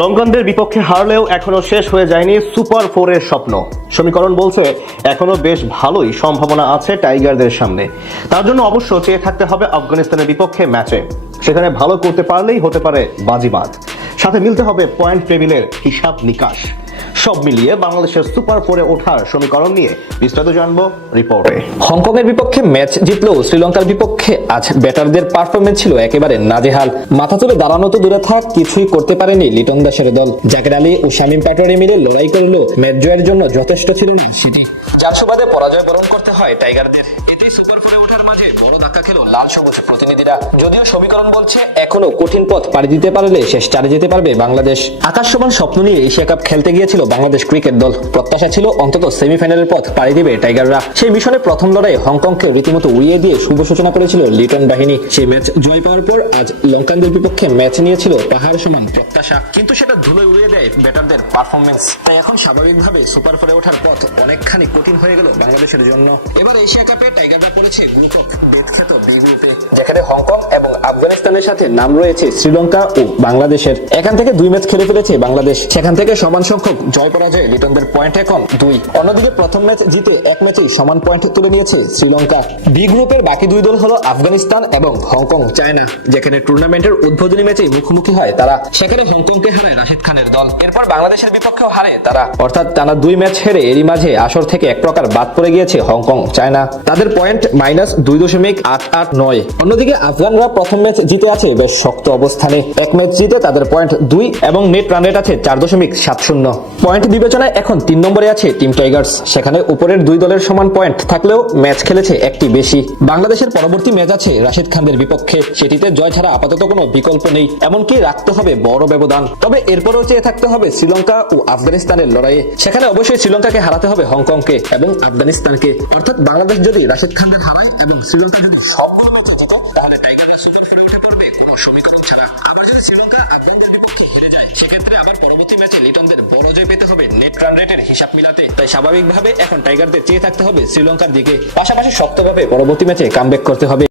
লঙ্কানদের বিপক্ষে হারলেও এখনো শেষ হয়ে যায়নি সুপার ফোরের স্বপ্ন। সমীকরণ বলছে এখনো বেশ ভালোই সম্ভাবনা আছে টাইগারদের সামনে। তার জন্য অবশ্য চেয়ে থাকতে হবে আফগানিস্তানের বিপক্ষে ম্যাচে। সেখানে ভালো করতে পারলেই হতে পারে বাজিবাদ, সাথে মিলতে হবে পয়েন্ট টেবিলের হিসাব নিকাশ। সব মিলিয়ে বাংলাদেশের সুপার ফোরে ওঠার সমীকরণ নিয়ে বিস্তারিত জানবো রিপোর্টে। হংকংয়ের বিপক্ষে ম্যাচ জিতলেও শ্রীলঙ্কার বিপক্ষে আজ ব্যাটারদের পারফরমেন্স ছিল একেবারে নাজেহাল। মাথা তুলে দাঁড়ানো তো দূরে থাক, কিছুই করতে পারেনি লিটন দাসের দল। জাকের আলী ও শামীম পাটোয়ারি মিলে লড়াই করলেও ম্যাচ জয়ের জন্য যথেষ্ট ছিল না সেটি। 400 বাদে পরাজয় বরণ করতে হয় টাইগারদের। এতেই সুপার ফোরে ওঠার মাঝে বড় ধাক্কা খেল লাল সবুজ প্রতিনিধিরা। যদিও সমীকরণ বলছে এখনো কঠিন পথ পাড়ি দিতে পারলে শেষ চারে যেতে পারবে বাংলাদেশ। আকাশ সমান স্বপ্ন নিয়ে এশিয়া কাপ খেলতে গিয়েছিল বাংলাদেশ ক্রিকেট দল। প্রত্যাশা ছিল অন্তত সেমিফাইনালের পথ পাড়ি দিবে টাইগাররা। সেই মিশনে প্রথম লড়াইয়ে হংকংকে রীতিমতো উড়িয়ে দিয়ে শুভ সূচনা করেছিল লিটন বাহিনী। সেই ম্যাচ জয় পাওয়ার পর আজ লঙ্কানদের বিপক্ষে ম্যাচ নিয়েছিল পাহাড় সমান প্রত্যাশা, কিন্তু সেটা ধুলোয় উড়িয়ে দেয় ব্যাটারদের পারফরমেন্স। তাই এখন স্বাভাবিকভাবে সুপার ফোরে ওঠার পথ অনেকখানি কঠিন হয়ে গেল বাংলাদেশের জন্য। এবার এশিয়া কাপে টাইগাররা পড়েছে গ্রুপ অফ বিখ্যাত বি গ্রুপে, যেখানে হংকং এবং আফগানিস্তানের সাথে নাম রয়েছে শ্রীলঙ্কা ও বাংলাদেশের। এখান থেকে 2 ম্যাচ খেলে ফেলেছে বাংলাদেশ। সেখান থেকে সমান সংখ্যক জয় পরাজয় লিটনদের পয়েন্ট এখন 2। অন্যদিকে প্রথম ম্যাচ জিতে এক ম্যাচেই সমান পয়েন্ট তুলে নিয়েছে শ্রীলঙ্কা। বি গ্রুপের বাকি 2 দল হলো আফগানিস্তান এবং হংকং চায়না, যেখানে টুর্নামেন্টের উদ্বোধনী ম্যাচে মুখোমুখি হয় তারা। সেখানে হংকংকে হারায় রাশিদ খানের দল। এরপর বাংলাদেশের বিপক্ষেও হারে তারা। অর্থাৎ টানা 2 ম্যাচ হেরে এরই মাঝে আসর থেকে এক প্রকার বাদ পড়ে গিয়েছে হংকং চায়না। তাদের পয়েন্ট -2.889। অন্যদিকে আফগানরা প্রথম ম্যাচ জিতে আছে বেশ শক্ত অবস্থানে। এক ম্যাচ জিতে তাদের পয়েন্ট 2 এবং নেট রান রেট আছে 4.70। পয়েন্ট বিবেচনায় এখন 3 নম্বরে আছে টিম টাইগার্স। সেখানে উপরের 2 দলের সমান পয়েন্ট থাকলেও ম্যাচ খেলেছে একটি বেশি। বাংলাদেশের পরবর্তী ম্যাচ আছে রাশিদ খানদের বিপক্ষে। সেটিতে জয় ছাড়া আপাতত কোনো বিকল্প নেই, এমনকি রাখতে হবে বড় ব্যবধান। তবে এরপরেও চেয়ে থাকতে হবে শ্রীলঙ্কা ও আফগানিস্তানের লড়াইয়ে। সেখানে অবশ্যই শ্রীলঙ্কাকে হারাতে হবে হংকংকে এবং আফগানিস্তানকে। অর্থাৎ বাংলাদেশ যদি রাশিদ খানদের হারায় এবং শ্রীলঙ্কা যদি সবগুলো ম্যাচে জিতে, তাহলে টাইগাররা সুপার ফোরে উঠে পড়বে কোনো সমীকরণ ছাড়া। আবার যদি শ্রীলঙ্কা আফগানদের বিপক্ষে হেরে যায়, সেক্ষেত্রে আবার পরবর্তী ম্যাচে লিটনদের বড় জয় পেতে হবে নেট রান রেটের হিসাব মিলাতে। তাই স্বাভাবিকভাবে এখন টাইগারদের চেয়ে থাকতে হবে শ্রীলঙ্কার দিকে, পাশাপাশি শক্তভাবে পরবর্তী ম্যাচে কামব্যাক করতে হবে।